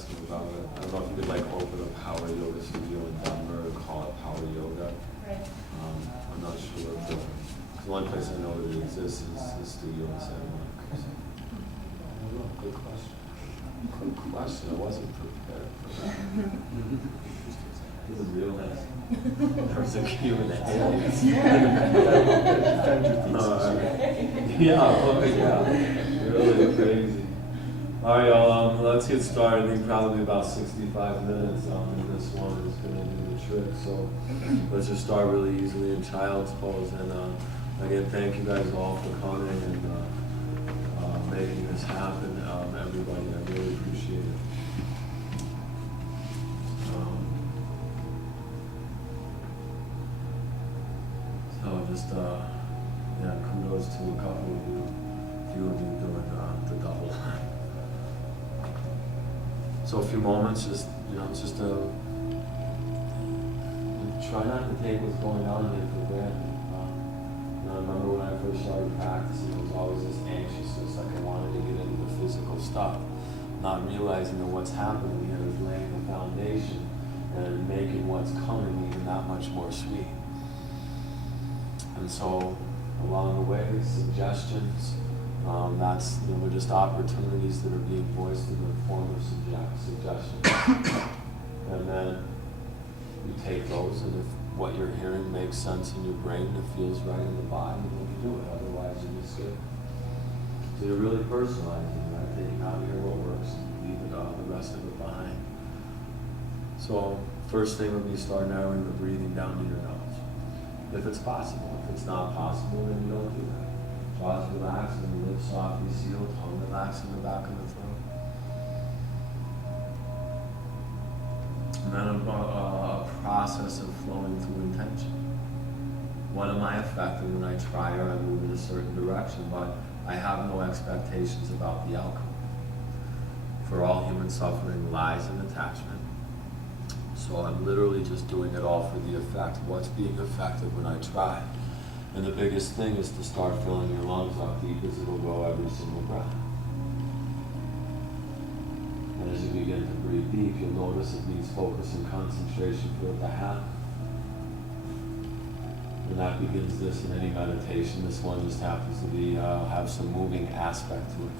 ask him about it. I don't know if you could like open a power yoga studio in Denver and call it power yoga. Right. I'm not sure if the only place I know that it exists is the studio in San Marcos. Good question. Good question. I wasn't prepared for that. It was real nice. There was a Q and A. Yeah, really crazy. All right, y'all, let's get started. I think probably about 65 minutes. And this one is going to do the trick. So let's just start really easily in child's pose. And again, thank you guys all for coming and making this happen. Everybody, I really appreciate it. So just, yeah, kudos to a couple of you, a few of you doing the double. So a few moments, just, just try not to take what's going on here for granted. I remember when I first started practicing, it was always this anxiousness, like I wanted to get into the physical stuff, not realizing that what's happening here is laying the foundation and making what's coming even that much more sweet. And so, along the way, suggestions, we're just opportunities that are being voiced in the form of suggestions. And then you take those, and if what you're hearing makes sense in your brain, it feels right in the body, then you do it. Otherwise, you just skip. So you're really personalizing, right? Taking out here what works, and leave it all, the rest of it behind. So first thing would be start narrowing the breathing down to your nose, if it's possible. If it's not possible, then you don't do that. Jaws relax and the lips softly seal, tongue relax in the back of the throat. And then a process of flowing through intention. What am I affecting when I try or I move in a certain direction, but I have no expectations about the outcome? For all human suffering lies in attachment. So I'm literally just doing it all for the effect. What's being affected when I try? And the biggest thing is to start filling your lungs up deep as it'll go every single breath. And as you begin to breathe deep, you'll notice it needs focus and concentration for it to happen. And that begins this in any meditation. This one just happens to be have some moving aspect to it.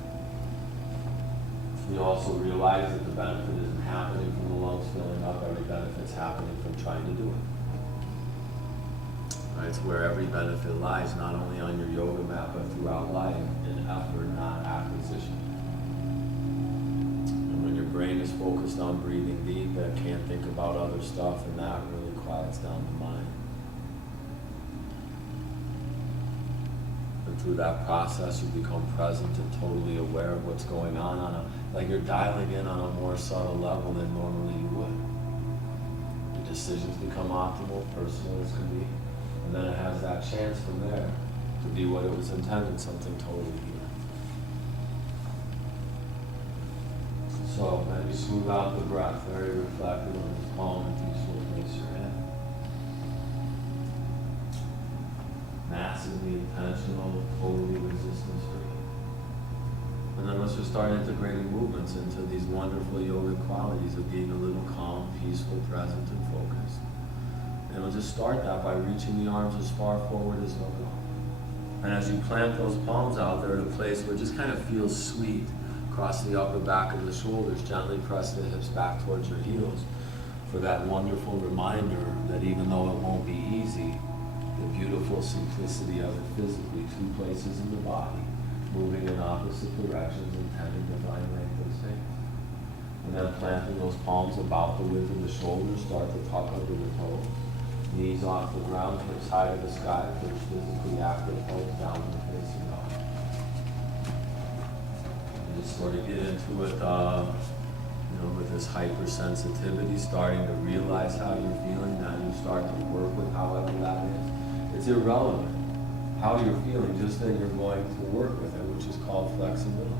You also realize that the benefit isn't happening from the lungs filling up. Every benefit's happening from trying to do it. Right? It's where every benefit lies, not only on your yoga mat, but throughout life, in effort, not acquisition. And when your brain is focused on breathing deep, it can't think about other stuff, and that really quiets down the mind. And through that process, you become present and totally aware of what's going on like you're dialing in on a more subtle level than normally you would. Your decisions become optimal, personal as can be, and then it has that chance from there to be what it was intended, something totally healing. So maybe smooth out the breath, very reflective on this calm and peaceful place you're in. Massively intentional, totally resistance-free. And then let's just start integrating movements into these wonderful yogic qualities of being a little calm, peaceful, present, and focused. And we'll just start that by reaching the arms as far forward as they'll go. And as you plant those palms out there at a place where it just kind of feels sweet, across the upper back of the shoulders, gently press the hips back towards your heels for that wonderful reminder that even though it won't be easy, the beautiful simplicity of it physically, two places in the body, moving in opposite directions, intending to find length and space. And then planting those palms about the width of the shoulders, start to tuck under the toes. Knees off the ground, hips high to the sky, push physically active, toes down in the facing dog. And just sort of get into it, with this hypersensitivity, starting to realize how you're feeling. Now you start to work with however that is. It's irrelevant how you're feeling, just that you're going to work with it, which is called flexibility.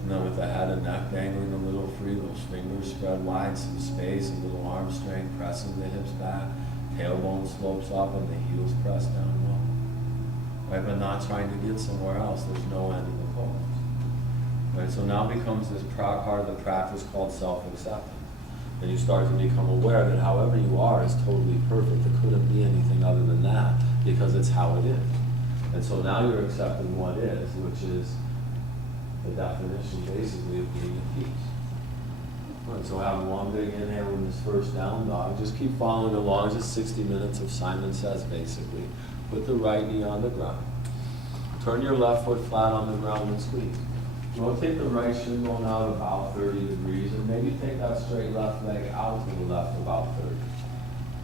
And then with the head and neck dangling a little free, those fingers spread wide, some space, a little arm strength, pressing the hips back, tailbone slopes up, and the heels press down low. Right, but not trying to get somewhere else. There's no end to the pose. Right, so now becomes this part of the practice called self-acceptance. And you start to become aware that however you are is totally perfect. There couldn't be anything other than that because it's how it is. And so now you're accepting what is, which is the definition basically of being at peace. Right, so have one big inhale in this first down dog. Just keep following along. Just 60 minutes of Simon Says basically. Put the right knee on the ground. Turn your left foot flat on the ground and squeeze. Rotate the right shin bone out about 30 degrees and maybe take that straight left leg out to the left about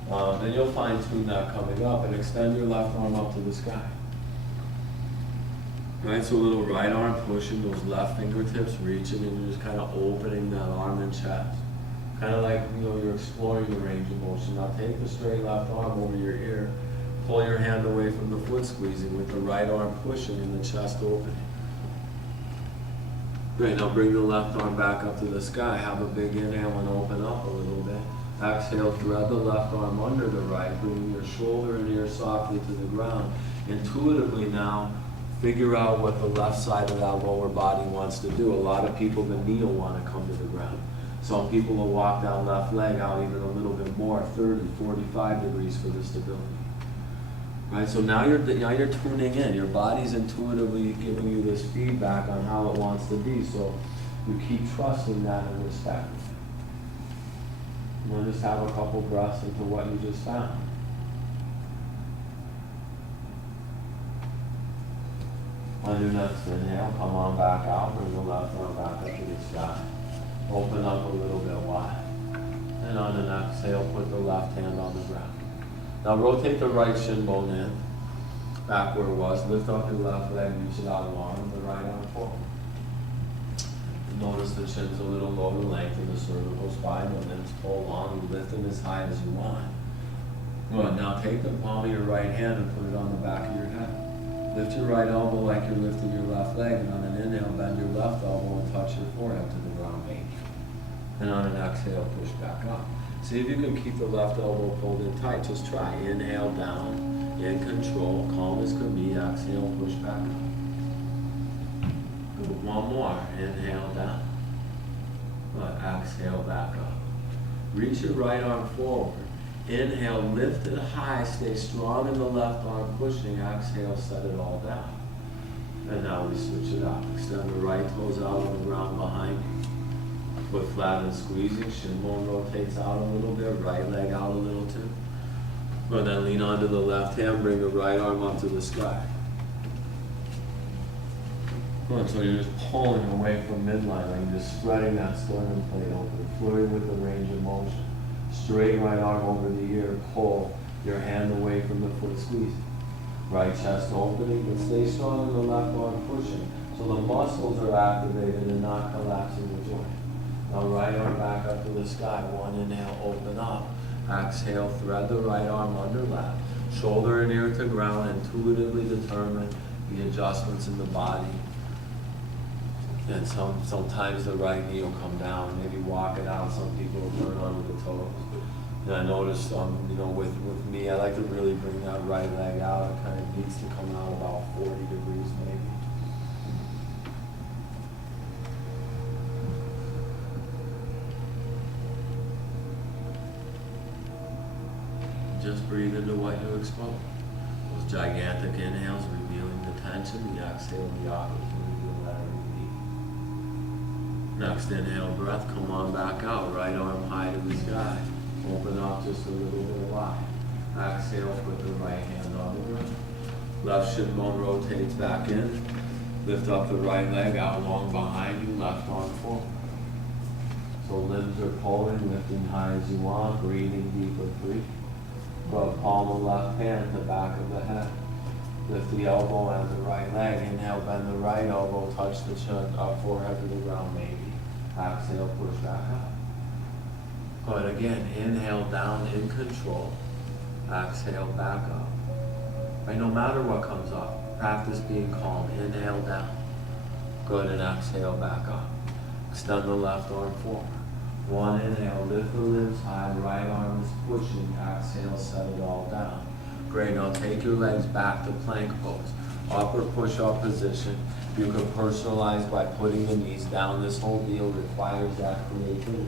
30. And you'll fine tune that coming up and extend your left arm up to the sky. Right, so a little right arm pushing, those left fingertips reaching, and you're just kind of opening that arm and chest. Kind of like, you're exploring the range of motion. Now take the straight left arm over your ear, pull your hand away from the foot squeezing with the right arm pushing and the chest opening. Great, now bring the left arm back up to the sky. Have a big inhale and open up a little bit. Exhale, thread the left arm under the right, bringing your shoulder and ear softly to the ground. Intuitively now, figure out what the left side of that lower body wants to do. A lot of people, the knee will want to come to the ground. Some people will walk that left leg out even a little bit more, 30, 45 degrees for the stability. Right, so now you're tuning in. Your body's intuitively giving you this feedback on how it wants to be. So you keep trusting that and respecting it. And then just have a couple breaths into what you just found. On your next inhale, come on back out. Bring the left arm back up to the sky. Open up a little bit wide. And on an exhale, put the left hand on the ground. Now rotate the right shin bone in, back where it was. Lift up your left leg, reach it out long, the right arm forward. And notice the chin's a little lower length in the cervical spine, and then pull long and lift them as high as you want. Good. Now take the palm of your right hand and put it on the back of your head. Lift your right elbow like you're lifting your left leg, and on an inhale, bend your left elbow and touch your forehead to the ground, maybe. And on an exhale, push back up. See if you can keep the left elbow pulled in tight. Just try. Inhale down, in control, calm as can be. Exhale, push back up. Good. One more. Inhale down. Good. Exhale back up. Reach your right arm forward. Inhale, lift it high. Stay strong in the left arm, pushing. Exhale, set it all down. And now we switch it up. Extend the right toes out on the ground behind you. Foot flat and squeezing, shin bone rotates out a little bit, right leg out a little too. Good, then lean onto the left hand, bring the right arm up to the sky. Good, so you're just pulling away from midline, like you're just spreading that sternum plate open, flirting with the range of motion. Straight right arm over the ear, pull your hand away from the foot squeezing. Right chest opening, but stay strong in the left arm pushing, so the muscles are activated and not collapsing the joint. Now right arm back up to the sky. One inhale, open up. Exhale, thread the right arm under lap. Shoulder and ear to ground. Intuitively determine the adjustments in the body. And sometimes the right knee will come down. Maybe walk it out. Some people will turn onto the toes. And I noticed, with me, I like to really bring that right leg out. It kind of needs to come out about 40 degrees maybe. Just breathe into what you expose. Those gigantic inhales revealing the tension, the exhale, the opportunity to let it release. Next inhale breath, come on back out. Right arm high to the sky. Open up just a little bit wide. Exhale, put the right hand on the ground. Left shin bone rotates back in. Lift up the right leg out long behind you, left arm forward. So limbs are pulling, lifting high as you want, breathing deep or free. Rub palm of left hand to back of the head. Lift the elbow and the right leg. Inhale, bend the right elbow, touch the chin, up forehead to the ground maybe. Exhale, push back up. Good, again, inhale down in control. Exhale, back up. Right, no matter what comes up, practice being calm. Inhale down. Good, and exhale, back up. Extend the left arm forward. One inhale, lift the limbs high, right arm is pushing, exhale, set it all down. Great, now take your legs back to plank pose. Upper push-up position. You can personalize by putting the knees down. This whole deal requires that creativity.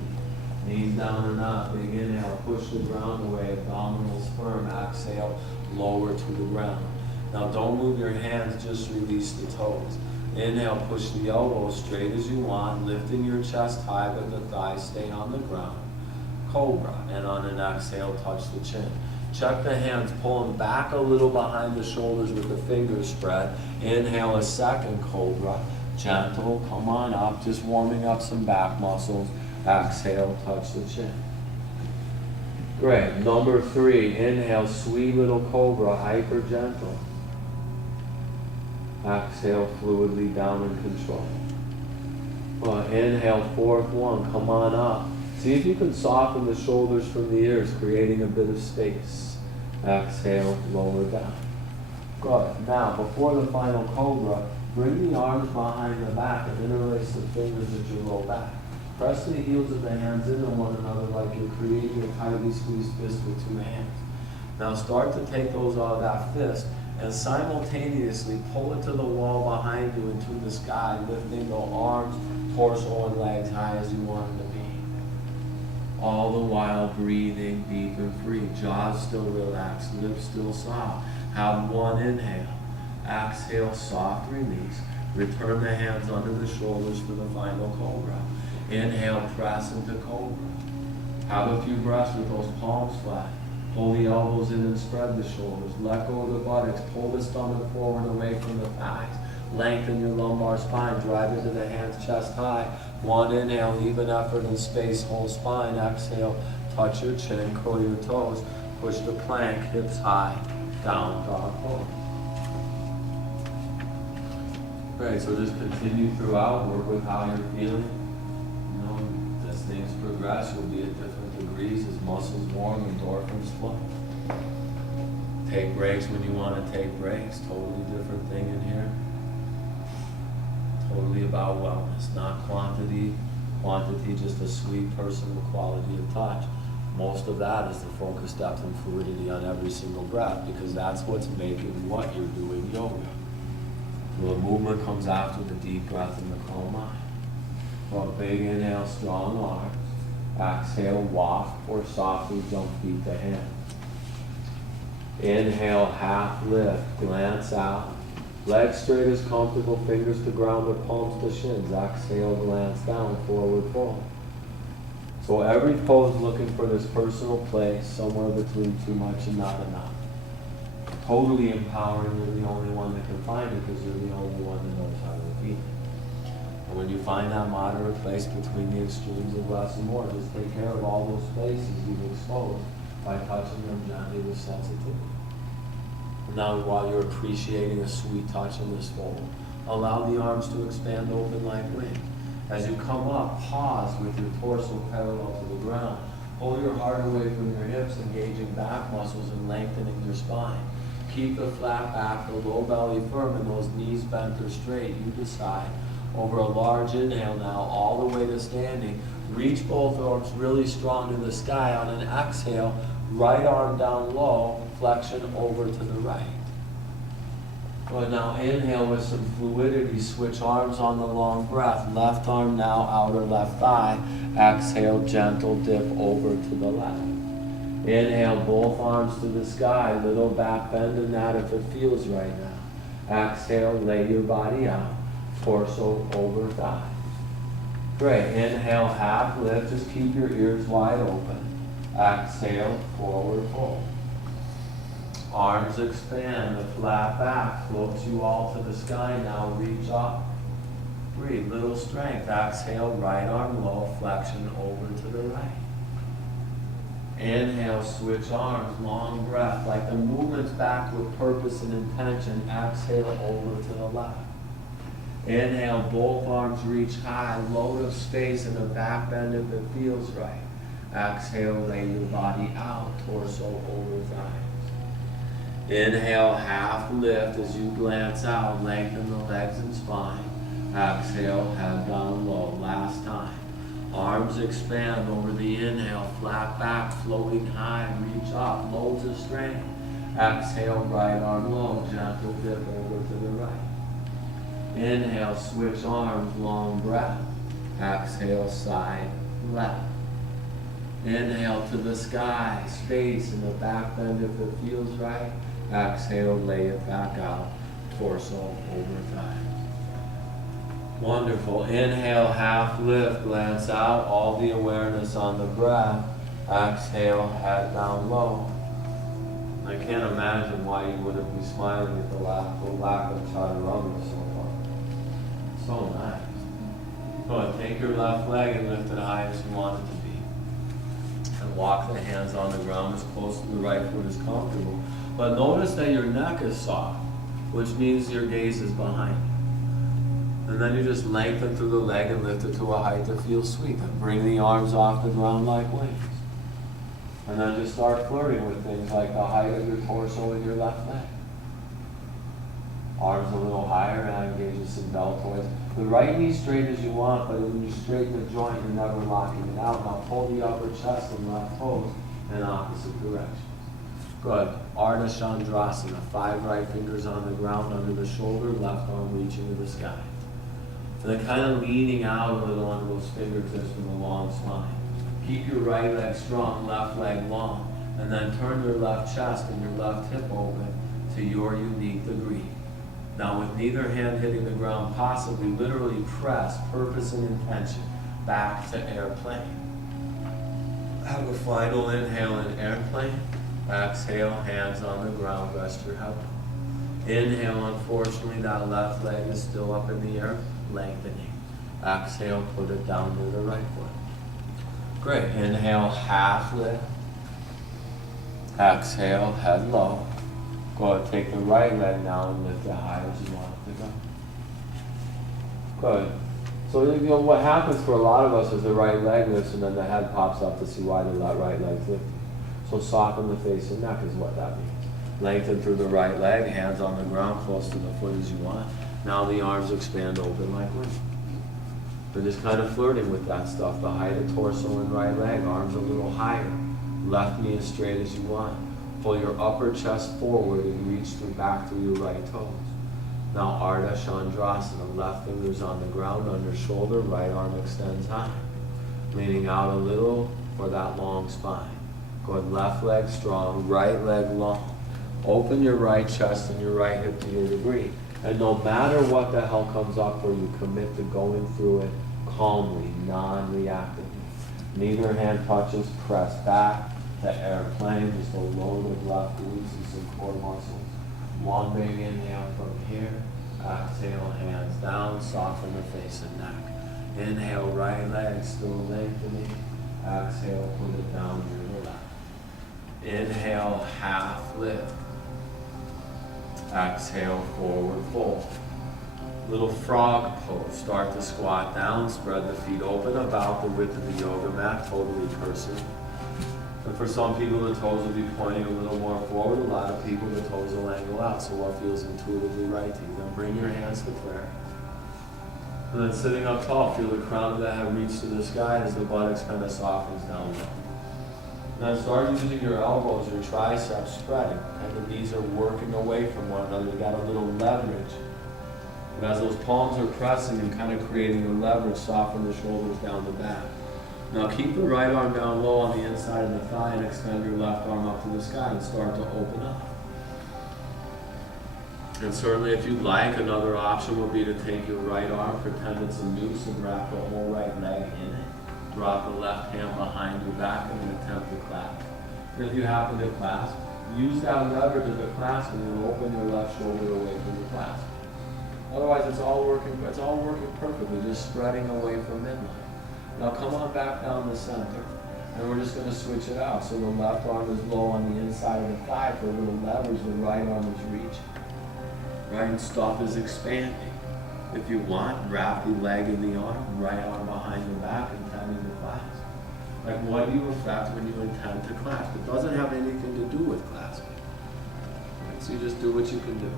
Knees down or not, big inhale, push the ground away, abdominals firm, exhale, lower to the ground. Now don't move your hands, just release the toes. Inhale, push the elbows straight as you want, lifting your chest high, but the thighs stay on the ground. Cobra, and on an exhale, touch the chin. Check the hands, pull them back a little behind the shoulders with the fingers spread. Inhale a second cobra, gentle, come on up, just warming up some back muscles. Exhale, touch the chin. Great. Number 3, inhale, sweet little cobra, hyper gentle. Exhale, fluidly down in control. Inhale, fourth one, come on up. See if you can soften the shoulders from the ears, creating a bit of space. Exhale, lower down. Good. Now, before the final cobra, bring the arms behind the back and interlace the fingers at your low back. Press the heels of the hands into one another like you're creating a tightly squeezed fist with 2 hands. Now start to take those out of that fist and simultaneously pull it to the wall behind you into the sky, lifting the arms, torso, and legs high as you want them to be. All the while breathing deep and free. Jaws still relaxed, lips still soft. Have one inhale. Exhale, soft release. Return the hands under the shoulders for the final cobra. Inhale, press into cobra. Have a few breaths with those palms flat. Pull the elbows in and spread the shoulders. Let go of the buttocks. Pull the stomach forward away from the thighs. Lengthen your lumbar spine. Drive into the hands, chest high. One inhale, even effort and space, whole spine. Exhale, touch your chin, curl your toes. Push the plank, hips high. Down dog pose. Great, so just continue throughout. Work with how you're feeling. As things progress, you'll be at different degrees as muscles warm, endorphins flow. Take breaks when you want to take breaks. Totally different thing in here. Totally about wellness, not quantity. Quantity, just a sweet personal quality of touch. Most of that is the focus, depth, and fluidity on every single breath, because that's what's making what you're doing yoga. The movement comes after the deep breath and the calm mind. So a big inhale, strong arms. Exhale, waft or softly jump feet to hands. Inhale, half lift, glance out. Legs straight as comfortable, fingers to ground or palms to shins. Exhale, glance down, forward fold. So every pose looking for this personal place, somewhere between too much and not enough. Totally empowering, you're the only one that can find it because you're the only one that knows how to repeat it. And when you find that moderate place between the extremes of less and more, just take care of all those spaces you've exposed by touching them gently with sensitivity. And now while you're appreciating a sweet touch in this fold, allow the arms to expand open like wings. As you come up, pause with your torso parallel to the ground. Pull your heart away from your hips, engaging back muscles and lengthening your spine. Keep the flat back, the low belly firm, and those knees bent or straight. You decide. Over a large inhale now, all the way to standing. Reach both arms really strong to the sky. On an exhale, right arm down low, flexion over to the right. Good, now inhale with some fluidity. Switch arms on the long breath. Left arm now, outer left thigh. Exhale, gentle dip over to the left. Inhale, both arms to the sky. Little back bend in that if it feels right now. Exhale, lay your body out. Torso over thigh. Great. Inhale, half lift. Just keep your ears wide open. Exhale, forward fold. Arms expand. The flat back floats you all to the sky. Now reach up. Breathe. Little strength. Exhale, right arm low. Flexion over to the right. Inhale, switch arms. Long breath. Like the movement's back with purpose and intention. Exhale, over to the left. Inhale, both arms reach high, load of space in the back bend if it feels right. Exhale, lay your body out, torso over thighs. Inhale, half lift as you glance out, lengthen the legs and spine. Exhale, head down low, last time. Arms expand over the inhale, flat back, floating high, reach up, loads of strength. Exhale, right arm low, gentle dip over to the right. Inhale, switch arms, long breath. Exhale, side, left. Inhale to the sky, space in the back bend if it feels right. Exhale, lay it back out, torso over thighs. Wonderful. Inhale, half lift, glance out, all the awareness on the breath. Exhale, head down low. I can't imagine why you wouldn't be smiling at the lack of chaturanga so far. So nice. Go ahead, take your left leg and lift it high as you want it to be. And walk the hands on the ground as close to the right foot as comfortable. But notice that your neck is soft, which means your gaze is behind you. And then you just lengthen through the leg and lift it to a height that feels sweet. And bring the arms off the ground like wings. And then just start flirting with things like the height of your torso and your left leg. Arms a little higher, and engage with some deltoids. The right knee straight as you want, but when you straighten the joint, you're never locking it out. Now pull the upper chest and left toes in opposite directions. Good. Ardha Chandrasana. 5 right fingers on the ground under the shoulder, left arm reaching to the sky. And then kind of leaning out a little under those fingertips from the long spine. Keep your right leg strong, left leg long. And then turn your left chest and your left hip open to your unique degree. Now with neither hand hitting the ground, possibly literally press purpose and intention back to airplane. Have a final inhale in airplane. Exhale, hands on the ground, rest your head. Inhale, unfortunately that left leg is still up in the air, lengthening. Exhale, put it down to the right foot. Great, inhale, half lift. Exhale, head low. Go ahead, take the right leg now and lift it high as you want it to go. Good. So what happens for a lot of us is the right leg lifts and then the head pops up to see why the right leg's lifted. So soften the face and neck is what that means. Lengthen through the right leg, hands on the ground, close to the foot as you want. Now the arms expand open like wings. We're just kind of flirting with that stuff. The height of torso and right leg, arms a little higher. Left knee as straight as you want. Pull your upper chest forward and reach through back through your right toes. Now Ardha Chandrasana, left fingers on the ground under shoulder, right arm extends high. Leaning out a little for that long spine. Go ahead, left leg strong, right leg long. Open your right chest and your right hip to your degree. And no matter what the hell comes up for you, commit to going through it calmly, non-reactively. Neither hand touches, press back to airplane, just a load of left glutes and some core muscles. One big inhale from here. Exhale, hands down, soften the face and neck. Inhale, right leg still lengthening. Exhale, put it down to the left. Inhale, half lift. Exhale, forward fold. Little frog pose. Start to squat down, spread the feet open about the width of the yoga mat, totally cursive. And for some people, the toes will be pointing a little more forward. A lot of people, the toes will angle out. So what feels intuitively right to you? Then bring your hands to prayer. And then sitting up tall, feel the crown of the head reach to the sky as the buttocks kind of softens down low. Now start using your elbows, your triceps spreading, and the knees are working away from one another. You got a little leverage. And as those palms are pressing and kind of creating a leverage, soften the shoulders down the back. Now keep the right arm down low on the inside of the thigh and extend your left arm up to the sky and start to open up. And certainly if you'd like, another option would be to take your right arm, pretend it's a noose, and wrap the whole right leg in it. Drop the left hand behind your back in an attempt to clasp. And if you happen to clasp, use that leverage of the clasp and you'll open your left shoulder away from the clasp. Otherwise, it's all working perfectly, just spreading away from midline. Now come on back down the center, and we're just going to switch it out. So the left arm is low on the inside of the thigh for a little leverage, the right arm is reaching. Right stuff is expanding. If you want, wrap the leg in the arm, right arm behind the back, intending to clasp. Like, what do you affect when you intend to clasp? It doesn't have anything to do with clasping. Right? So you just do what you can do.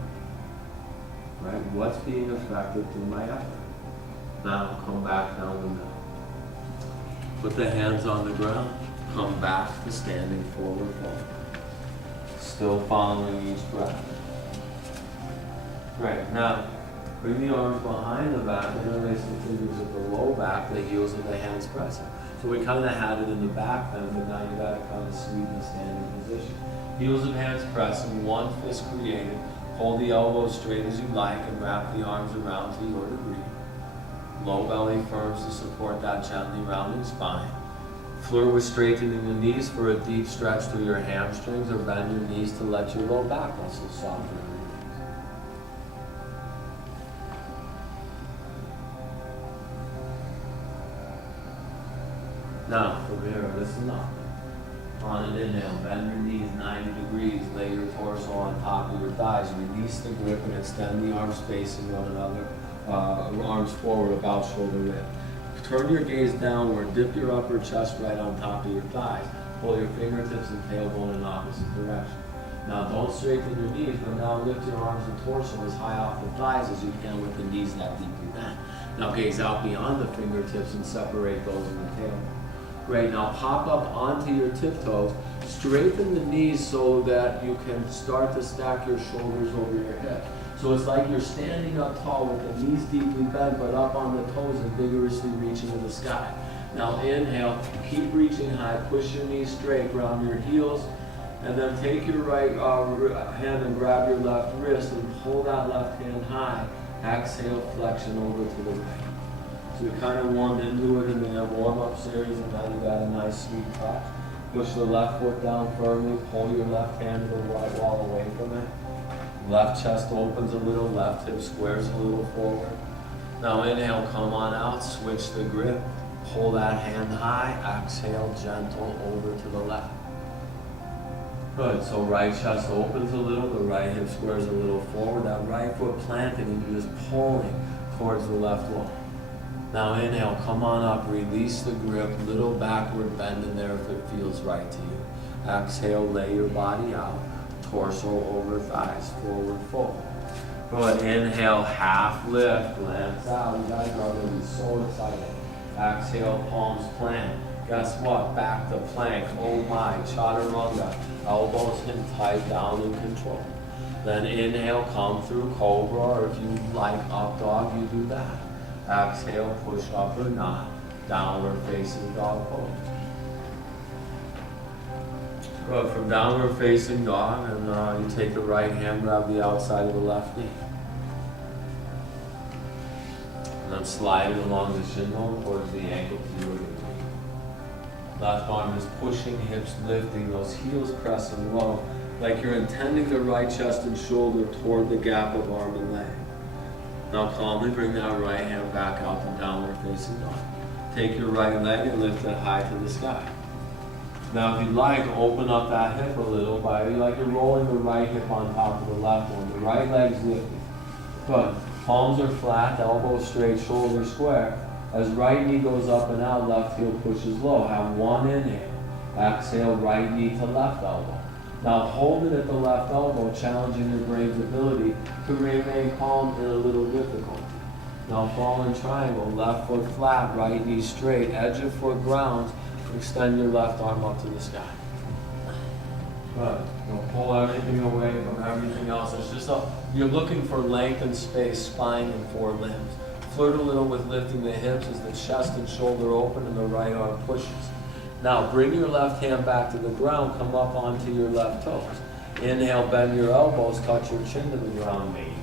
Right? What's being affected through my effort? Now come back down the middle. Put the hands on the ground. Come back to standing forward fold. Still following each breath. Great. Now, Bring the arms behind the back, interlace the fingers at the low back, the heels of the hands pressing. So we kind of had it in the back then, but now you got to kind of sweeten the standing position. Heels of hands pressing, one fist created. Hold the elbows straight as you like and wrap the arms around to your degree. Low belly firms to support that gently rounding spine. Flirt with straightening the knees for a deep stretch through your hamstrings, or bend your knees to let your low back muscles soften. Now, from here, listen up. On an inhale, bend your knees 90 degrees, lay your torso on top of your thighs, release the grip and extend the arms facing one another, arms forward about shoulder width. Turn your gaze downward, dip your upper chest right on top of your thighs, pull your fingertips and tailbone in opposite direction. Now don't straighten your knees, but now lift your arms and torso as high off the thighs as you can with the knees that deeply bent. Now gaze out beyond the fingertips and separate those in the tailbone. Great, now pop up onto your tiptoes, straighten the knees so that you can start to stack your shoulders over your hips. So it's like you're standing up tall with the knees deeply bent, but up on the toes and vigorously reaching to the sky. Now inhale, keep reaching high, push your knees straight, ground your heels, and then take your right hand and grab your left wrist and pull that left hand high. Exhale, flexion over to the right. So we kind of warmed into it in the warm-up series, and now you got a nice sweet touch. Push the left foot down firmly, pull your left hand to the right wall away from it. Left chest opens a little, left hip squares a little forward. Now inhale, come on out, switch the grip, pull that hand high, exhale, gentle over to the left. Good, so right chest opens a little, the right hip squares a little forward, that right foot planting and you're just pulling towards the left wall. Now inhale, come on up, release the grip, little backward bend in there if it feels right to you. Exhale, lay your body out, torso over thighs, forward fold. Good, inhale, half lift, glance out. You guys are going to be so excited. Exhale, palms plant. Guess what? Back to plank. Oh my, chaturanga. Elbows in tight, down in control. Then inhale, come through cobra, or if you like up dog, you do that. Exhale, push up or not. Downward facing dog pose. Good, from downward facing dog, and you take the right hand, grab the outside of the left knee. And then slide it along the shin bone towards the ankle to your knee. Left arm is pushing, hips lifting, those heels pressing low, like you're intending the right chest and shoulder toward the gap of arm and leg. Now calmly bring that right hand back out to downward facing dog. Take your right leg and lift it high to the sky. Now if you'd like, open up that hip a little by like you're rolling the right hip on top of the left one. The right leg's lifted. Good. Palms are flat, elbows straight, shoulders square. As right knee goes up and out, left heel pushes low. Have one inhale. Exhale, right knee to left elbow. Now hold it at the left elbow, challenging your brain's ability to remain calm in a little difficulty. Now fallen triangle, left foot flat, right knee straight, edge of foot grounds, extend your left arm up to the sky. Good. Don't pull everything away from everything else. It's just you're looking for length and space, spine and four limbs. Flirt a little with lifting the hips as the chest and shoulder open and the right arm pushes. Now bring your left hand back to the ground, come up onto your left toes. Inhale, bend your elbows, touch your chin to the ground, maybe.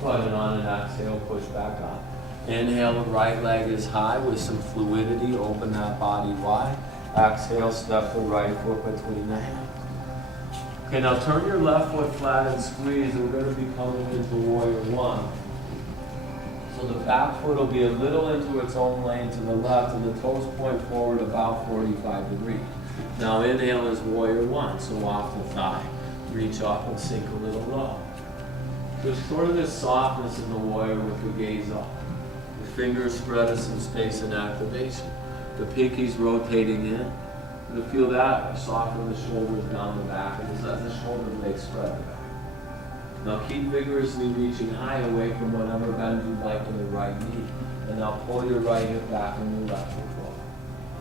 Good, and on an exhale, push back up. Inhale, the right leg is high with some fluidity, open that body wide. Exhale, step the right foot between the hands. Okay, now turn your left foot flat and squeeze. We're going to be coming into warrior one. So the back foot will be a little into its own lane to the left and the toes point forward about 45 degrees. Now inhale is warrior one, so off the thigh. Reach up and sink a little low. There's sort of this softness in the warrior with the gaze up. The fingers spread as some space and activation. The pinkies rotating in. You'll feel that soften the shoulders down the back and as the shoulder blades spread the back. Now keep vigorously reaching high away from whatever bend you'd like in the right knee. And now pull your right hip back and your left foot forward.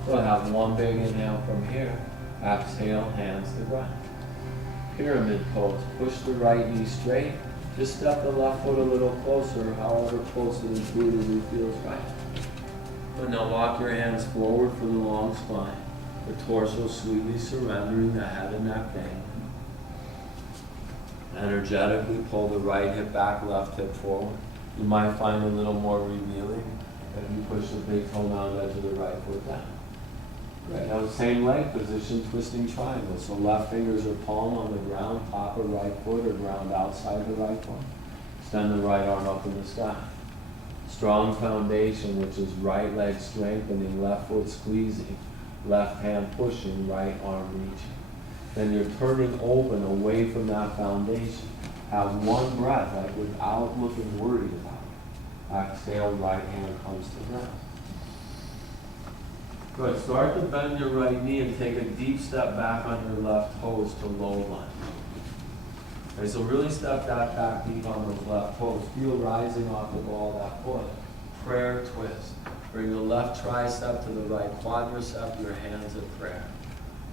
So have one big inhale from here. Exhale, hands to ground. Pyramid pose. Push the right knee straight. Just step the left foot a little closer, however close it intuitively feels right. But now walk your hands forward for the long spine. The torso sweetly surrendering, the head and neck dangling. Energetically pull the right hip back, left hip forward. You might find a little more revealing if you push the big toe down edge of the right foot down. Great. Now same leg position, twisting triangle. So left fingers are palm on the ground, top of right foot or ground outside the right foot. Extend the right arm up in the sky. Strong foundation, which is right leg strengthening, left foot squeezing, left hand pushing, right arm reaching. Then you're turning open away from that foundation. Have one breath, like without looking worried about it. Exhale, right hand comes to ground. Good. Start to bend your right knee and take a deep step back on your left toes to low lunge. Okay, so really step that back deep on those left toes. Feel rising off the ball of that foot. Prayer twist. Bring the left tricep to the right quadricep, your hands at prayer.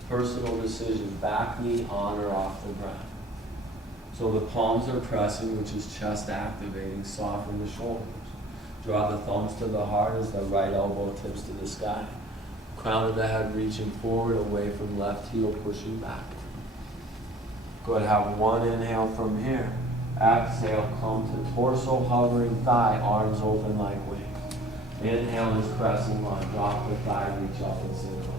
Personal decision, back knee on or off the ground. So the palms are pressing, which is chest activating, soften the shoulders. Draw the thumbs to the heart as the right elbow tips to the sky. Crown of the head reaching forward, away from left heel, pushing back. Go ahead, have one inhale from here. Exhale, come to torso, hovering thigh, arms open like wings. Inhale is pressing on, drop the thigh, reach up and sit up.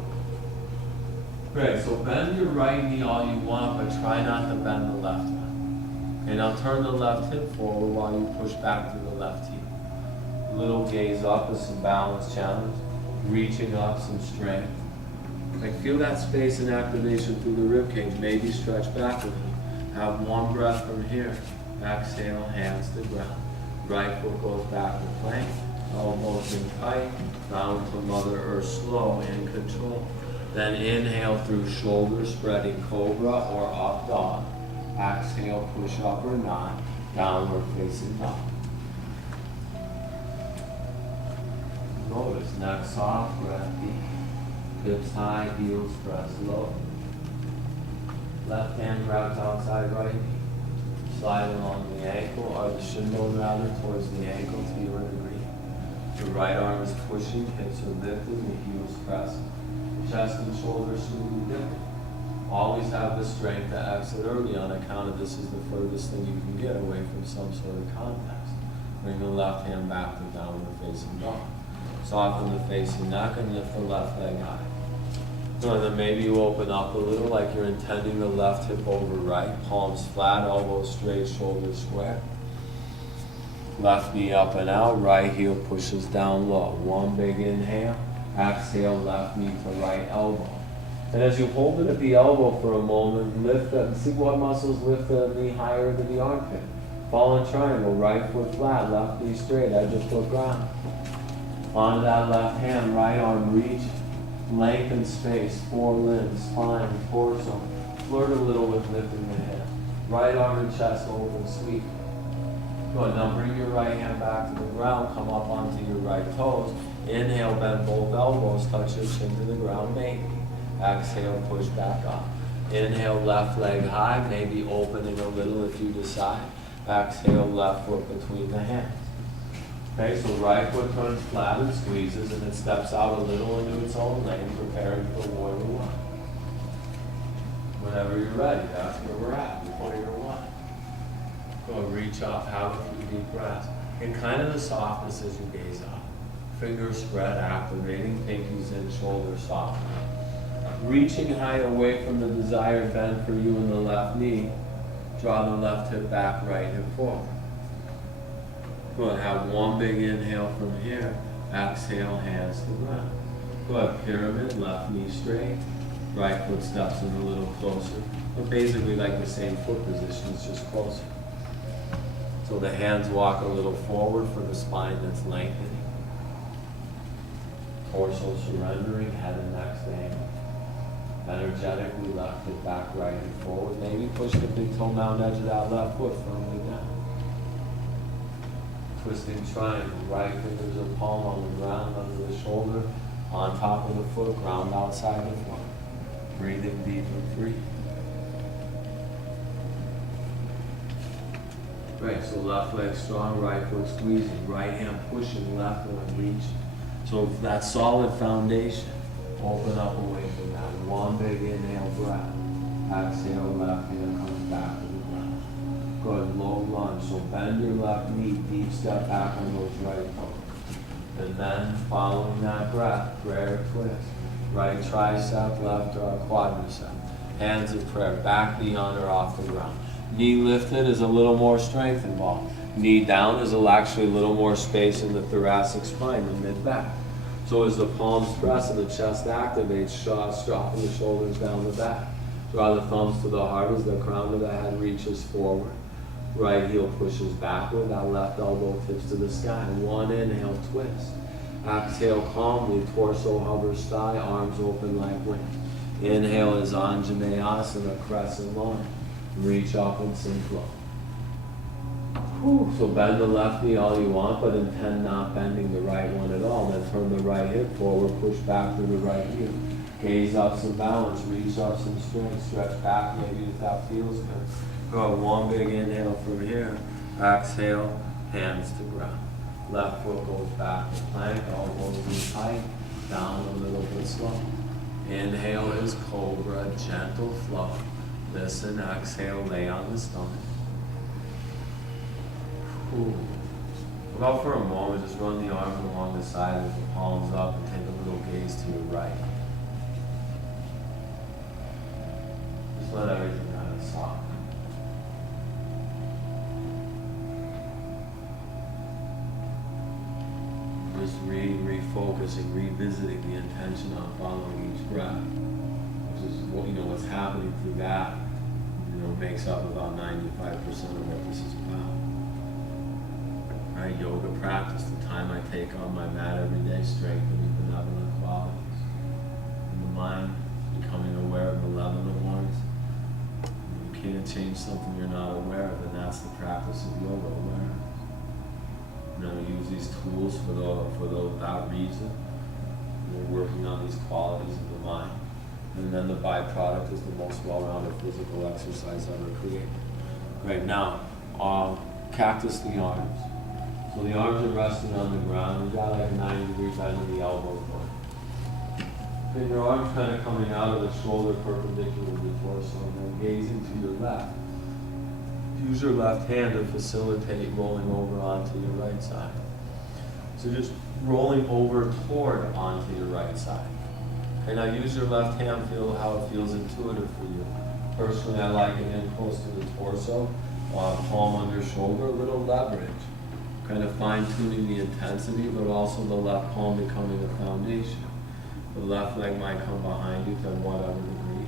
Great, so bend your right knee all you want, but try not to bend the left one. Okay, now turn the left hip forward while you push back through the left heel. Little gaze up with some balance challenge. Reaching up, some strength. Like feel that space and activation through the ribcage. Maybe stretch back a little. Have one breath from here. Exhale, hands to ground. Right foot goes back to plank. Elbows in tight. Down to Mother Earth, slow and control. Then inhale through shoulder spreading cobra or up dog. Exhale, push up or not. Downward facing dog. Notice neck soft, breath deep. Hips high, heels press low. Left hand grabs outside right knee. Slide along the ankle, or the shin bone rather, towards the ankle to your degree. The right arm is pushing, hips are lifting, the heels pressing. Chest and shoulders smoothly dipping. Always have the strength to exit early on account of this is the furthest thing you can get away from some sort of context. Bring the left hand back to downward facing dog. Soften the face and neck and lift the left leg high. So then maybe you open up a little like you're intending the left hip over right. Palms flat, elbows straight, shoulders square. Left knee up and out, right heel pushes down low. One big inhale. Exhale, left knee to right elbow. And as you hold it at the elbow for a moment, lift the, see what muscles lift the knee higher than the armpit. Fallen triangle, right foot flat, left knee straight, edge of foot ground. Onto that left hand, right arm reach, lengthen space, forelimbs, spine, torso. Flirt a little with lifting the head. Right arm and chest open, sweep. Good, now bring your right hand back to the ground, come up onto your right toes. Inhale, bend both elbows, touch your chin to the ground, maybe. Exhale, push back up. Inhale, left leg high, maybe opening a little if you decide. Exhale, left foot between the hands. Okay, so right foot turns flat and squeezes, and it steps out a little into its own lane, preparing for warrior one. Whenever you're ready, that's where we're at, warrior one. Go reach up, have a few deep breaths. And kind of the softness as you gaze up. Fingers spread, activating, pinkies in, shoulders soft. Reaching high away from the desired bend for you in the left knee. Draw the left hip back, right hip forward. Good, have one big inhale from here. Exhale, hands to ground. Good, pyramid, left knee straight. Right foot steps in a little closer. But basically like the same foot position, it's just closer. So the hands walk a little forward for the spine that's lengthening. Torso surrendering, head and neck staying. Energetically left hip back, right hip forward. Maybe push the big toe down edge of that left foot firmly down. Twisting triangle, right fingers of palm on the ground, under the shoulder, on top of the foot, ground outside the foot. Breathing deep and free. Right, so left leg strong, right foot squeezing, right hand pushing, left one reaching. So that solid foundation, open up away from that. One big inhale breath. Exhale, left hand comes back to the ground. Good, low lunge. So bend your left knee, deep step back on those right toes. And then following that breath, prayer twist. Right tricep, left quadricep. Hands in prayer, back knee under off the ground. Knee lifted is a little more strength involved. Knee down is actually a little more space in the thoracic spine, the mid-back. So as the palms press and the chest activates, dropping the shoulders down the back. Draw the thumbs to the heart as the crown of the head reaches forward. Right heel pushes backward, that left elbow tips to the sky. One inhale, twist. Exhale calmly, torso hovers thigh, arms open like wings. Inhale is Anjaneyasana, crescent lunge. Reach up and sink low. Whew. So bend the left knee all you want, but intend not bending the right one at all. Then turn the right hip forward, push back through the right heel. Gaze up some balance, reach up some strength, stretch back maybe if that feels good. Go one big inhale from here. Exhale, hands to ground. Left foot goes back to plank, elbows in tight, down a little bit slow. Inhale is cobra, gentle flow. Listen, exhale, lay on the stomach. Ooh. Go for a moment, just run the arms along the side with the palms up and take a little gaze to your right. Just let everything kind of soften. Just refocusing, revisiting the intention on following each breath, which is what's happening through that, makes up about 95% of what this is about. Right, yoga practice, the time I take on my mat every day, strengthening benevolent qualities. In the mind, becoming aware of malevolent ones. You can't change something you're not aware of, and that's the practice of yoga, awareness. We use these tools for that reason. We're working on these qualities of the mind. And then the byproduct is the most well-rounded physical exercise ever created. Great, now, cactus the arms. So the arms are resting on the ground. We've got like a 90-degree bend in the elbow joint. And your arms kind of coming out of the shoulder perpendicular to the torso, and then gazing to your left. Use your left hand to facilitate rolling over onto your right side. So just rolling over toward onto your right side. Okay, now use your left hand, feel how it feels intuitive for you. Personally, I like it in close to the torso, palm under shoulder, a little leverage. Kind of fine-tuning the intensity, but also the left palm becoming a foundation. The left leg might come behind you to whatever degree.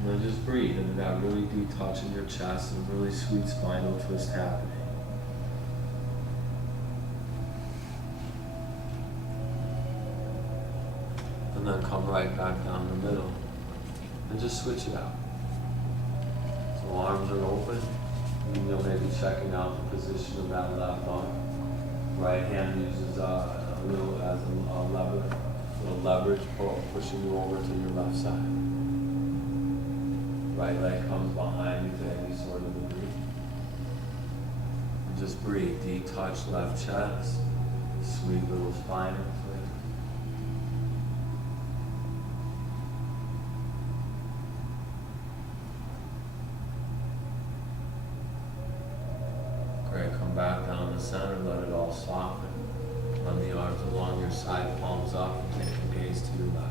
And then just breathe, and that really deep touch in your chest and really sweet spinal twist happening. And then come right back down the middle. And just switch it out. So arms are open. You'll maybe checking out the position of that left arm. Right hand uses a little as a little leverage, pushing you over to your left side. Right leg comes behind you to any sort of degree. And just breathe. Deep touch left chest. Sweet little spinal twist. Great. Come back down the center. Let it all soften. Run the arms along your side, palms up, and take a gaze to your left.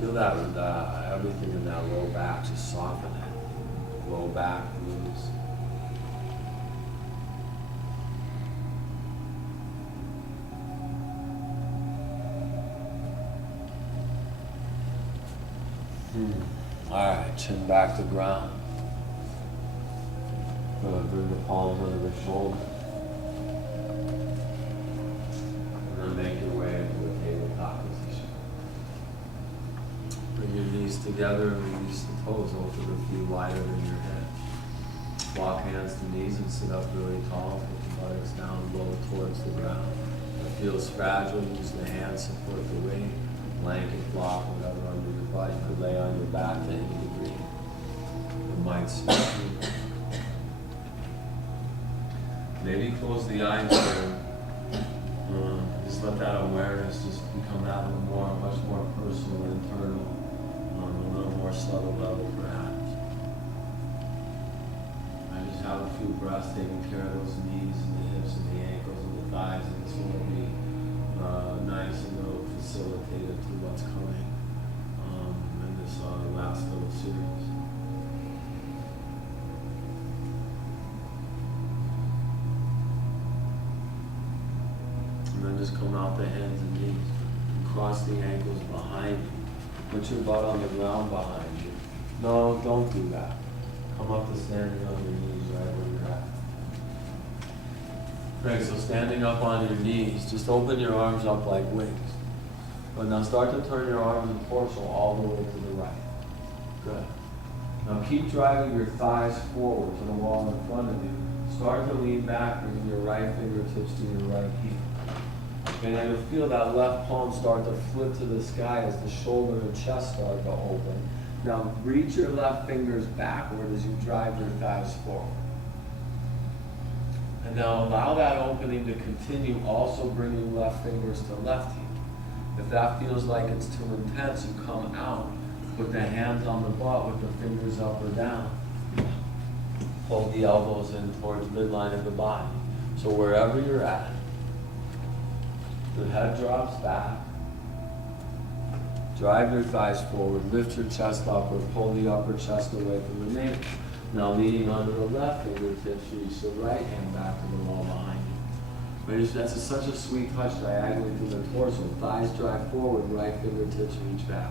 Feel that with everything in that low back, just soften it. Low back, loose. All right, chin back to ground. Good, bring the palms under the shoulders. And then make your way into a tabletop position. Bring your knees together and release the toes, open the feet wider than your head. Walk hands to knees and sit up really tall. Put the buttocks down low towards the ground. If it feels fragile, use the hands, support the weight. Blanket, block, whatever under your butt. You could lay on your back to any degree. might speak to you. Maybe close the eyes here. Just let that awareness just become that much more personal, internal, on a little more subtle level perhaps. I just have a few breaths taking care of those knees and the hips and the ankles and the thighs, and this will be nice and it'll facilitate it to what's coming in this last little series. And then just come out the hands and knees. And cross the ankles behind you. Put your butt on the ground behind you. No, don't do that. Come up to standing on your knees right where you're at. Great, so standing up on your knees, just open your arms up like wings. But now start to turn your arms and torso all the way to the right. Good. Now keep driving your thighs forward to the wall in front of you. Start to lean back, bringing your right fingertips to your right heel. Okay, now you'll feel that left palm start to flip to the sky as the shoulder and chest start to open. Now reach your left fingers backward as you drive your thighs forward. And now allow that opening to continue, also bringing left fingers to left heel. If that feels like it's too intense, you come out. Put the hands on the butt with the fingers up or down. Hold the elbows in towards midline of the body. So wherever you're at, the head drops back. Drive your thighs forward. Lift your chest upward. Pull the upper chest away from the navel. Now leaning onto the left fingertips, reach the right hand back to the wall behind you. That's such a sweet touch diagonally through the torso. Thighs drive forward, right fingertips reach back.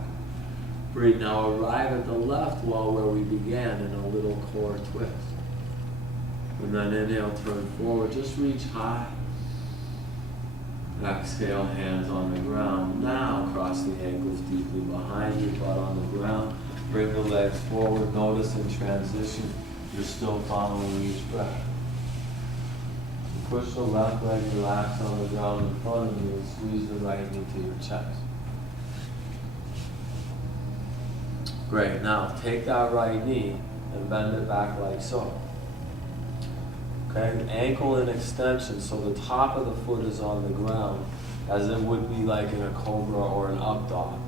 Breathe. Now arrive at the left wall where we began in a little core twist. And then inhale, turn forward. Just reach high. Exhale, hands on the ground. Now cross the ankles deeply behind you, butt on the ground. Bring the legs forward. Notice in transition, you're still following each breath. Push the left leg, relax on the ground in front of you, and squeeze the right knee to your chest. Great. Now take that right knee and bend it back like so. Okay, ankle in extension, so the top of the foot is on the ground, as it would be like in a cobra or an up dog.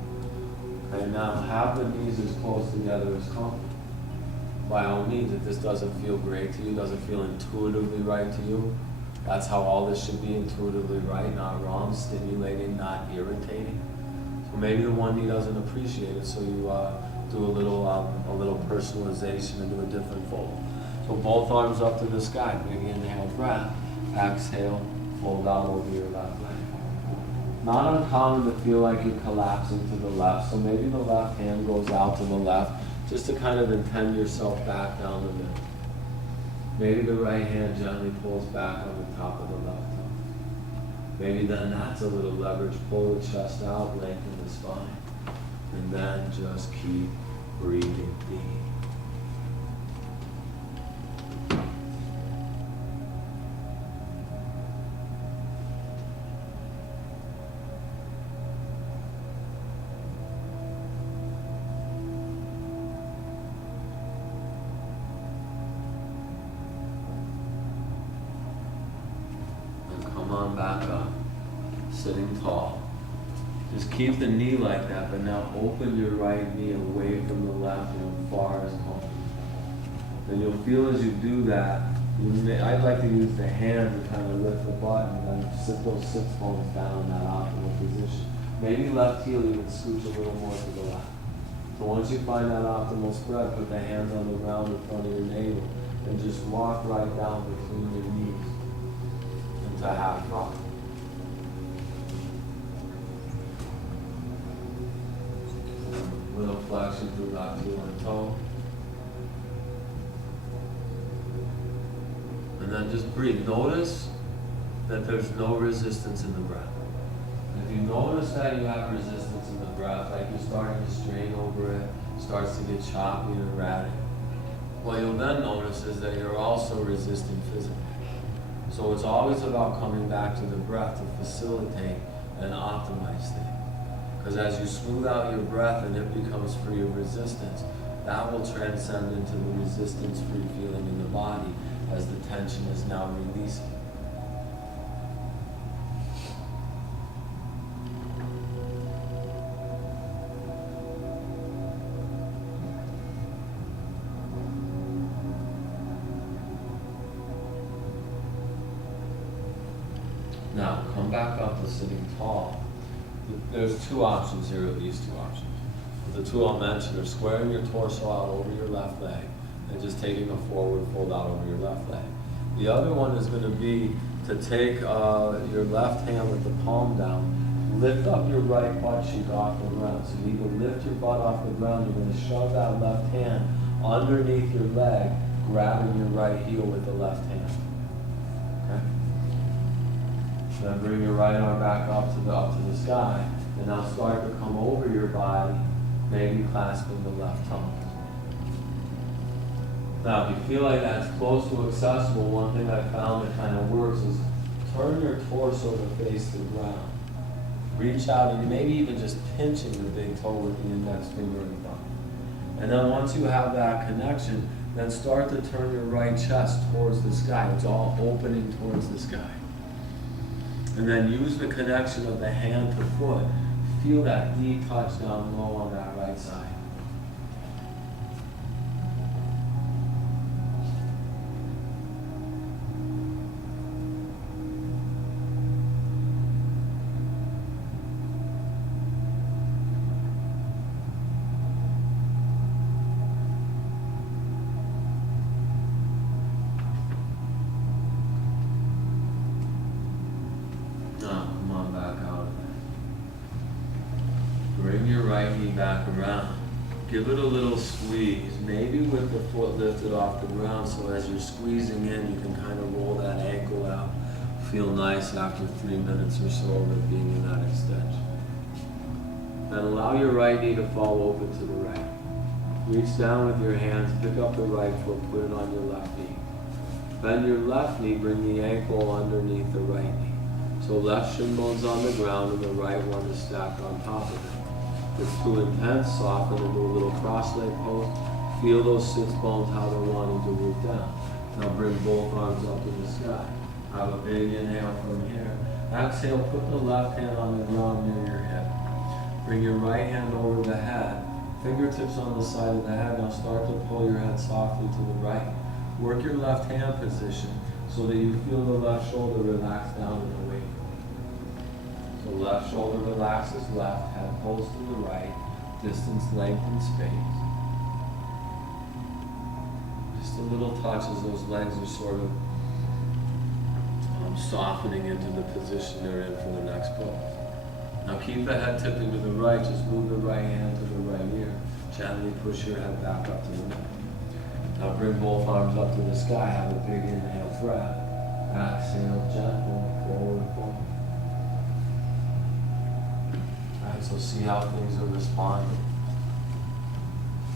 Okay, now have the knees as close together as comfortable. By all means, if this doesn't feel great to you, doesn't feel intuitively right to you, that's how all this should be, intuitively right, not wrong, stimulating, not irritating. So maybe the one knee doesn't appreciate it, so you do a little personalization and do a different fold. So both arms up to the sky. Big inhale, breath. Exhale, fold out over your left leg. Not uncommon to feel like you're collapsing to the left, so maybe the left hand goes out to the left, just to kind of intend yourself back down the middle. Maybe the right hand gently pulls back on the top of the left toe. Maybe then that's a little leverage. Pull the chest out, lengthen the spine. And then just keep breathing deep. On back up, sitting tall. Just keep the knee like that, but now open your right knee away from the left and as far as possible. And you'll feel as you do that, I'd like to use the hand to kind of lift the butt and then sit those sits bones down in that optimal position. Maybe left heel even scooch a little more to the left. So once you find that optimal spread, put the hands on the ground in front of your navel and just walk right down between your knees. To half rock. Little flexion through that heel and toe. And then just breathe. Notice that there's no resistance in the breath. And if you notice that you have resistance in the breath, like you're starting to strain over it, starts to get choppy and erratic, what you'll then notice is that you're also resisting physically. So it's always about coming back to the breath to facilitate and optimize things. Because as you smooth out your breath and it becomes free of resistance, That will transcend into the resistance-free feeling in the body as the tension is now releasing. Now, come back up to sitting tall. There's two options here, at least two options. The two I'll mention are squaring your torso out over your left leg and just taking a forward fold out over your left leg. The other one is going to be to take your left hand with the palm down, lift up your right butt cheek off the ground. So you need to lift your butt off the ground. You're going to shove that left hand underneath your leg, grabbing your right heel with the left hand. Okay? Then bring your right arm back up to the sky, and now start to come over your body, maybe clasping the left tongue. Now, if you feel like that's close to accessible, one thing I found that kind of works is turn your torso to face the ground. Reach out and maybe even just pinching the big toe with the index finger and thumb. And then once you have that connection, then start to turn your right chest towards the sky. It's all opening towards the sky. And then use the connection of the hand to foot. Feel that deep touch down low on that right side. Bring your right knee back around. Give it a little squeeze, maybe with the foot lifted off the ground, so as you're squeezing in, you can kind of roll that ankle out. Feel nice after 3 minutes or so of it being in that extension. Then allow your right knee to fall open to the right. Reach down with your hands, pick up the right foot, put it on your left knee. Bend your left knee, bring the ankle underneath the right knee. So left shin bone's on the ground and the right one is stacked on top of it. If it's too intense, soften into a little cross-leg pose. Feel those sits bones, how they're wanting to root down. Now bring both arms up to the sky. Have a big inhale from here. Exhale, put the left hand on the ground near your hip. Bring your right hand over the head. Fingertips on the side of the head. Now start to pull your head softly to the right. Work your left hand position so that you feel the left shoulder relax down and away. So left shoulder relaxes left, head pulls to the right, distance, length, and space. Just a little touch as those legs are sort of softening into the position they're in for the next pose. Now keep the head tipping to the right, just move the right hand to the right ear. Gently push your head back up to the neck. Now bring both arms up to the sky, have a big inhale, breath. Exhale, gentle, forward, forward. Alright, so see how things are responding.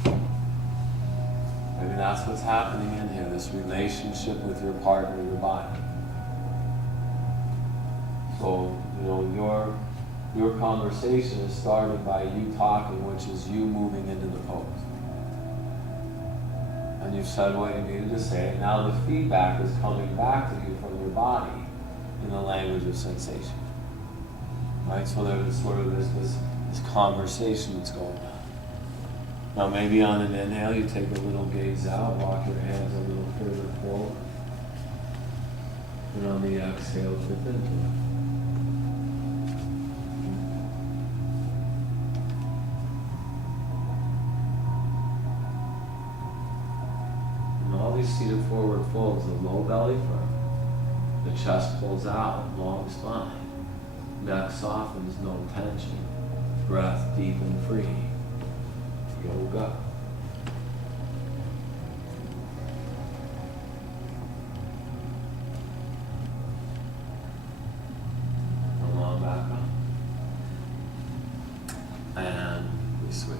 Maybe that's what's happening in here, this relationship with your partner, your body. So, your conversation is started by you talking, which is you moving into the pose. And you've said what you needed to say. Now the feedback is coming back to you from your body in the language of sensation. Right? So there's sort of this conversation that's going on. Now maybe on an inhale, you take a little gaze out, walk your hands a little further forward. And on the exhale, tip into it. Seated forward folds, the low belly firm. The chest pulls out, long spine. Neck softens, no tension. Breath deep and free. Yoga. Come on back up. And we switch.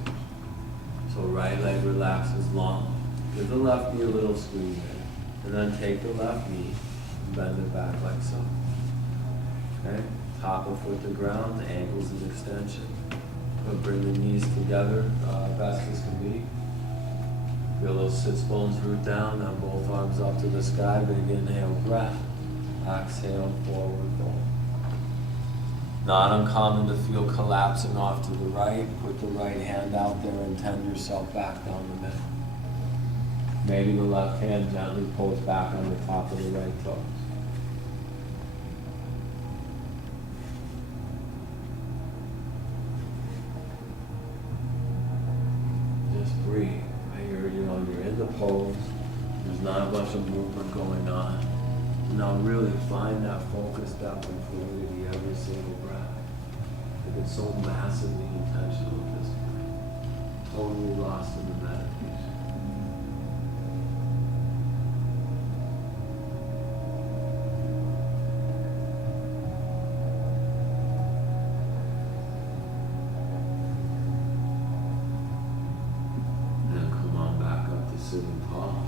So right leg relaxes long. Give the left knee a little squeeze in, and then take the left knee and bend it back like so. Okay? Top of foot to ground, ankles in extension. But bring the knees together best as can be. Feel those sits bones root down, now both arms up to the sky, big inhale, breath. Exhale, forward fold. Not uncommon to feel collapsing off to the right. Put the right hand out there and tend yourself back down the middle. Maybe the left hand gently pulls back on the top of the right toes. Just breathe. Right? You're in the pose. There's not much of movement going on. Now really find that focus, that fluidity every single breath. Like it's so massively intentional at this point. Totally lost in the meditation. And come on back up to sitting tall.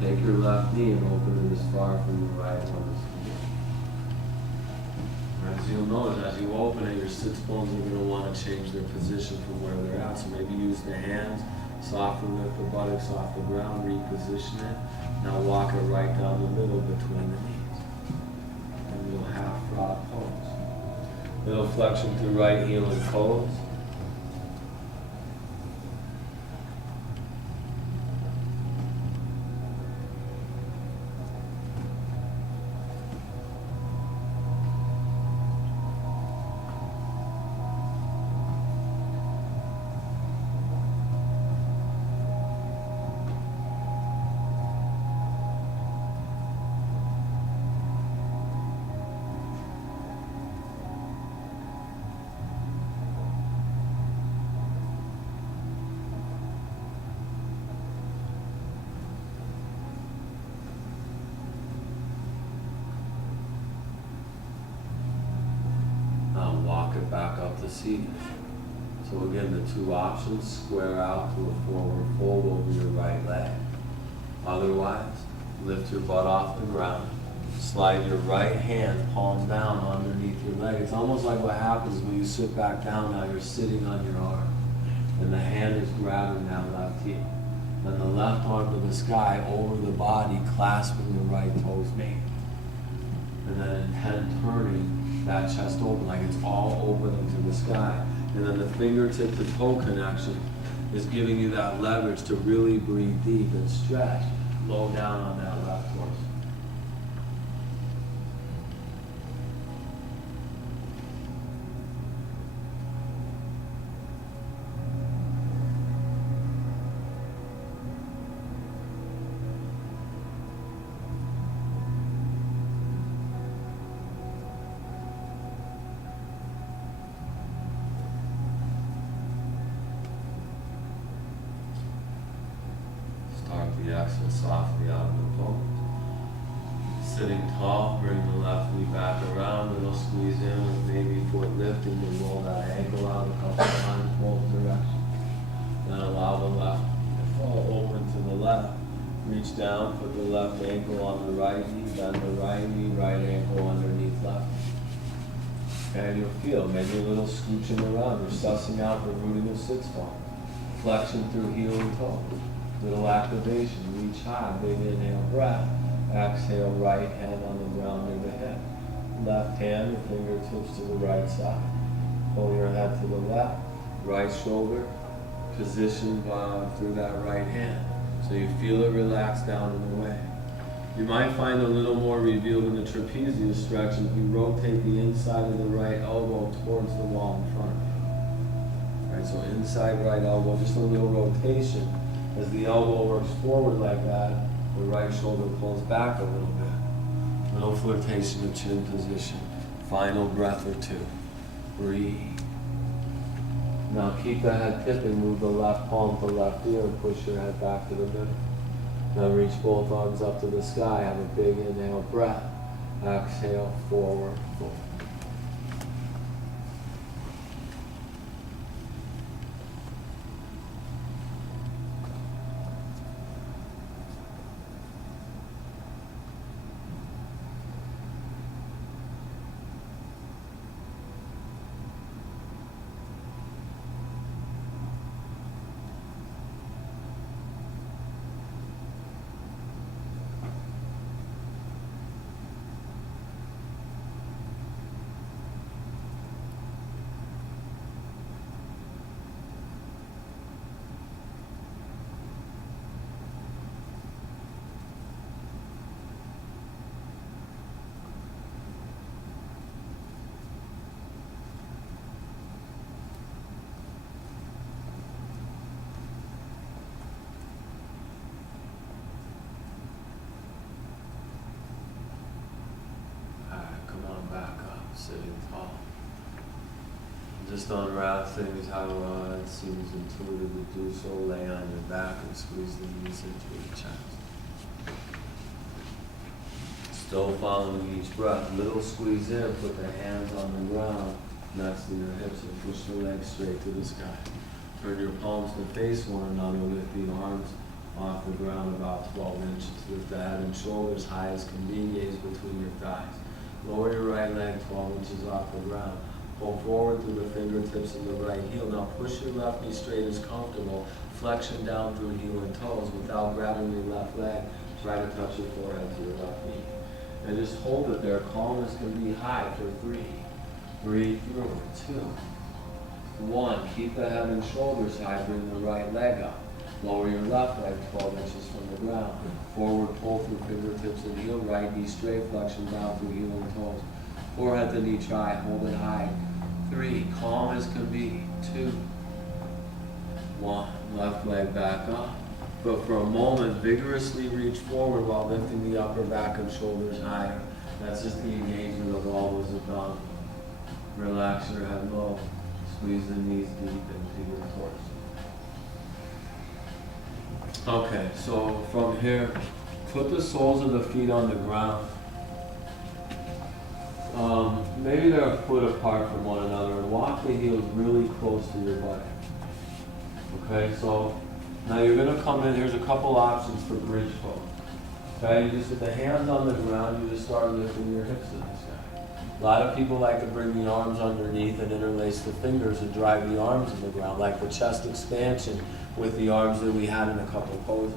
Take your left knee and open it as far from your right one as you can. As you'll notice, as you open it, your sits bones are going to want to change their position from where they're at. So maybe use the hands, softly lift the buttocks off the ground, reposition it. Now walk it right down the middle between the knees. And you'll half frog pose. Little flexion through right heel and toes. Walk it back up to seated. So again, the two options, square out to a forward fold over your right leg. Otherwise, lift your butt off the ground, slide your right hand palm down underneath your leg. It's almost like what happens when you sit back down. Now you're sitting on your arm, and the hand is grabbing that left heel. And the left arm to the sky over the body, clasping the right toes mate. And then intent turning that chest open, like it's all open into the sky. And then the fingertip to toe connection is giving you that leverage to really breathe deep and stretch low down on that left torso. The exhale softly out of the pose. Sitting tall, bring the left knee back around, little squeeze in with maybe foot lifting to roll that ankle out a couple of times, both directions. Then allow the left knee to fall open to the left. Reach down, put the left ankle on the right knee, bend the right knee, right ankle underneath left knee. And you'll feel maybe a little scooching around. You're sussing out the rooting of sits bones. Flexion through heel and toe. Little activation, reach high, big inhale, breath. Exhale, right hand on the ground near the head. Left hand, your fingertips to the right side. Pull your head to the left, right shoulder, position through that right hand. So you feel it relax down and away. You might find a little more revealed in the trapezius stretch if you rotate the inside of the right elbow towards the wall in front of you. Right, so inside right elbow, just a little rotation. As the elbow works forward like that, the right shoulder pulls back a little bit. Little flirtation of chin position. Final breath or two. Breathe. Now keep the head tipping. Move the left palm to left ear and push your head back to the middle. Now reach both arms up to the sky. Have a big inhale, breath. Exhale, forward, fold. Just unwrap things how it seems intuitive to do so. Lay on your back and squeeze the knees into your chest. Still following each breath. Little squeeze in, put the hands on the ground next to your hips and push the legs straight to the sky. Turn your palms to face one another. Lift the arms off the ground about 12 inches. Lift the head and shoulders high as can be. Gaze between your thighs. Lower your right leg 12 inches off the ground. Pull forward through the fingertips of the right heel. Now push your left knee straight as comfortable. Flexion down through heel and toes without grabbing your left leg. Try to touch your forehead to your left knee. And just hold it there. Calm as can be. High for 3. Breathe through it. 2. 1. Keep the head and shoulders high. Bring the right leg up. Lower your left leg 12 inches from the ground. Forward pull through fingertips and heel. Right knee straight. Flexion down through heel and toes. Forehead to knee. Try. Hold it high. 3. Calm as can be. 2. 1. Left leg back up. But for a moment, vigorously reach forward while lifting the upper back and shoulders higher. That's just the engagement of all those abdominals. Relax your head low. Squeeze the knees deep into your torso. Okay, so from here, put the soles of the feet on the ground. Maybe they're a foot apart from one another, and walk the heels really close to your body. Okay, so now you're going to come in. Here's a couple options for bridge pose. Okay, you just with the hands on the ground, you just start lifting your hips to the sky. A lot of people like to bring the arms underneath and interlace the fingers and drive the arms in the ground, like the chest expansion with the arms that we had in a couple poses.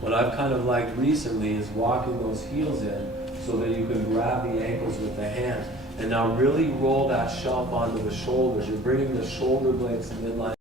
What I've kind of liked recently is walking those heels in so that you can grab the ankles with the hands. And now really roll that shelf onto the shoulders. You're bringing the shoulder blades in line